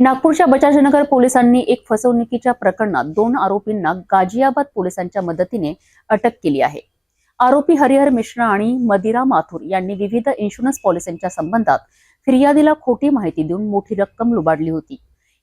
नागपूरच्या बजाजनगर पोलिसांनी एक फसवणुकीच्या प्रकरणात दोन आरोपींना गाजियाबाद पोलिसांच्या मदतीने अटक केली आहे. आरोपी हरिहर मिश्रा आणि मदिरा माथुर यांनी विविध इन्शुरन्स पॉलिसींच्या संबंधात फिर्यादीला खोटी माहिती देऊन मोठी रक्कम लुबाडली होती.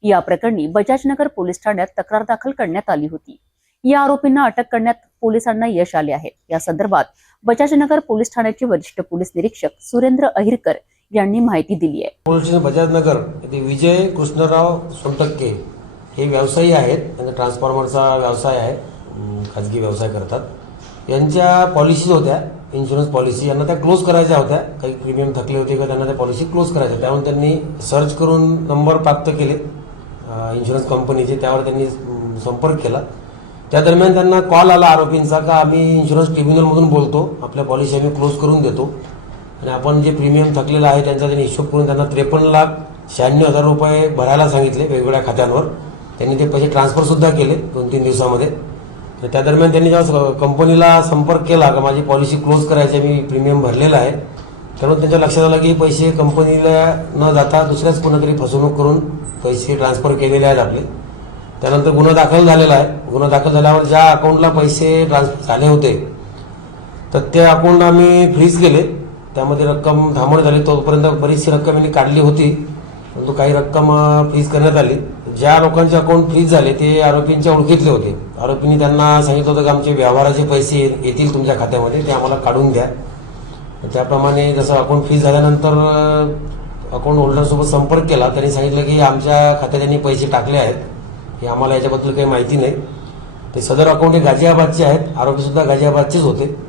या प्रकरणी बजाजनगर पोलीस ठाण्यात तक्रार दाखल करण्यात आली होती. या आरोपींना अटक करण्यात पोलिसांना यश आले आहे. या संदर्भात बजाजनगर पोलीस ठाण्याचे वरिष्ठ पोलीस निरीक्षक सुरेंद्र अहिरकर यांनी माहिती दिली आहे. बजाजनगर येथे विजय कृष्णराव सोनटक्के हे व्यवसायी आहेत. त्यांचा ट्रान्सफॉर्मरचा व्यवसाय आहे. खाजगी व्यवसाय करतात. यांच्या पॉलिसीज होत्या इन्शुरन्स पॉलिसी यांना त्या क्लोज करायच्या होत्या. काही प्रीमियम थकले होते का त्यांना त्या पॉलिसी क्लोज करायच्या. त्यामुळे त्यांनी सर्च करून नंबर प्राप्त केले. इन्शुरन्स कंपनीचे त्यावर त्यांनी संपर्क केला. त्या दरम्यान त्यांना कॉल आला आरोपींचा का आम्ही इन्शुरन्स ट्रिब्युनलमधून बोलतो. आपल्या पॉलिसी आम्ही क्लोज करून देतो. आणि आपण जे प्रीमियम थकलेलं आहे त्यांचा त्यांनी हिशोब करून त्यांना त्रेपन्न लाख शहाण्णव हजार रुपये भरायला सांगितले वेगवेगळ्या खात्यांवर. त्यांनी ते पैसे ट्रान्सफरसुद्धा केले दोन तीन दिवसामध्ये. आणि त्या दरम्यान त्यांनी जेव्हा कंपनीला संपर्क केला का माझी पॉलिसी क्लोज करायची आहे, मी प्रीमियम भरलेला आहे त्यामुळे त्यांच्या लक्षात आलं की पैसे कंपनीला न जाता दुसऱ्याच कोणातरी फसवणूक करून पैसे ट्रान्सफर केलेले आहेत आपले. त्यानंतर गुन्हा दाखल झालेला आहे. गुन्हा दाखल झाल्यावर ज्या अकाउंटला पैसे ट्रान्सफर झाले होते तर त्या अकाउंटला आम्ही फ्रीज केले. त्यामध्ये रक्कम धामण झाली तोपर्यंत बरीचशी रक्कम यांनी काढली होती. परंतु काही रक्कम फ्रीज करण्यात आली. ज्या लोकांचे अकाउंट फ्रीज झाले ते आरोपींच्या ओळखीतले होते. आरोपींनी त्यांना सांगितलं होतं की आमचे व्यवहाराचे पैसे येतील तुमच्या खात्यामध्ये ते आम्हाला काढून द्या. त्याप्रमाणे जसं अकाउंट फ्रीज झाल्यानंतर अकाउंट होल्डरसोबत संपर्क केला त्यांनी सांगितलं की आमच्या खात्यात त्यांनी पैसे टाकले आहेत. हे आम्हाला याच्याबद्दल काही माहिती नाही. ते सदर अकाउंट हे गाझियाबादचे आहेत. आरोपीसुद्धा गाझियाबादचेच होते.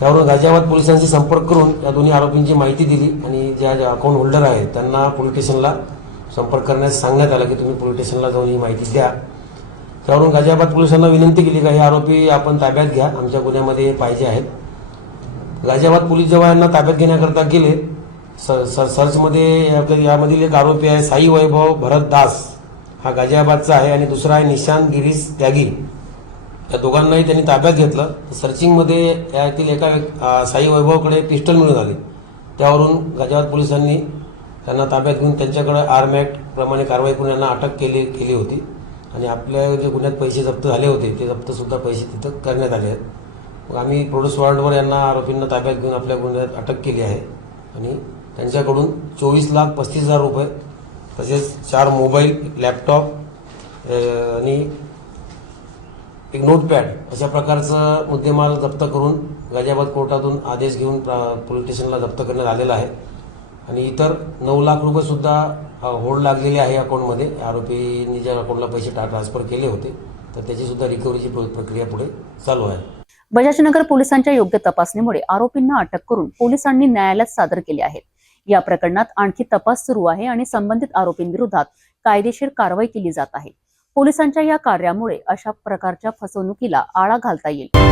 त्यावरून गाझियाबाद पोलिसांशी संपर्क करून या दोन्ही आरोपींची माहिती दिली आणि ज्या ज्या अकाउंट होल्डर आहेत त्यांना पोलीस स्टेशनला संपर्क करण्यास सांगण्यात आलं की तुम्ही पोलीस स्टेशनला जाऊन ही माहिती द्या. त्यावरून गाझियाबाद पोलिसांना विनंती केली का हे आरोपी आपण ताब्यात घ्या आमच्या गुन्ह्यामध्ये पाहिजे आहेत. गाझियाबाद पोलीस जेव्हा यांना ताब्यात घेण्याकरता गेले. सर सर सर्चमध्ये यामधील एक आरोपी आहे साई वैभव भरत दास. हा गाझियाबादचा आहे आणि दुसरा आहे निशांत गिरीश त्यागी. या दोघांनाही त्यांनी ताब्यात घेतलं. सर्चिंगमध्ये यातील एका साई वैभवकडे पिस्टल मिळून आले. त्यावरून गाझियाबाद पोलिसांनी त्यांना ताब्यात घेऊन त्यांच्याकडे आर्म ॲक्ट प्रमाणे कारवाई करून यांना अटक केली केली होती. आणि आपल्या जे गुन्ह्यात पैसे जप्त झाले होते ते जप्तसुद्धा पैसे तिथं करण्यात आले आहेत. मग आम्ही प्रोड्यूस वॉरंटवर यांना आरोपींना ताब्यात घेऊन आपल्या गुन्ह्यात अटक केली आहे. आणि त्यांच्याकडून चोवीस लाख पस्तीस हजार रुपये तसेच चार मोबाईल लॅपटॉप आणि एक नोटपॅड अशा प्रकारचं मुद्देमाल जप्त करून गाजियाबाद कोर्टातून आदेश घेऊन पोलीस स्टेशनला जप्त करण्यात आलेला आहे. आणि इतर नऊ लाख रुपये सुद्धा लागलेली लागलेले आहे अकाउंटमध्ये. आरोपींनी ज्या अकाउंटला पैसे ट्रान्सफर केले होते तर त्याची सुद्धा रिकव्हरीची प्र- प्रक्रिया पुढे चालू आहे. बजाजनगर पोलिसांच्या योग्य तपासणीमुळे आरोपींना अटक करून पोलिसांनी न्यायालयात सादर केले आहेत. या प्रकरणात आणखी तपास सुरू आहे आणि संबंधित आरोपींविरोधात कायदेशीर कारवाई केली जात आहे. पोलिसांच्या या कार्यामुळे अशा प्रकारच्या फसवणुकीला आळा घालता येईल.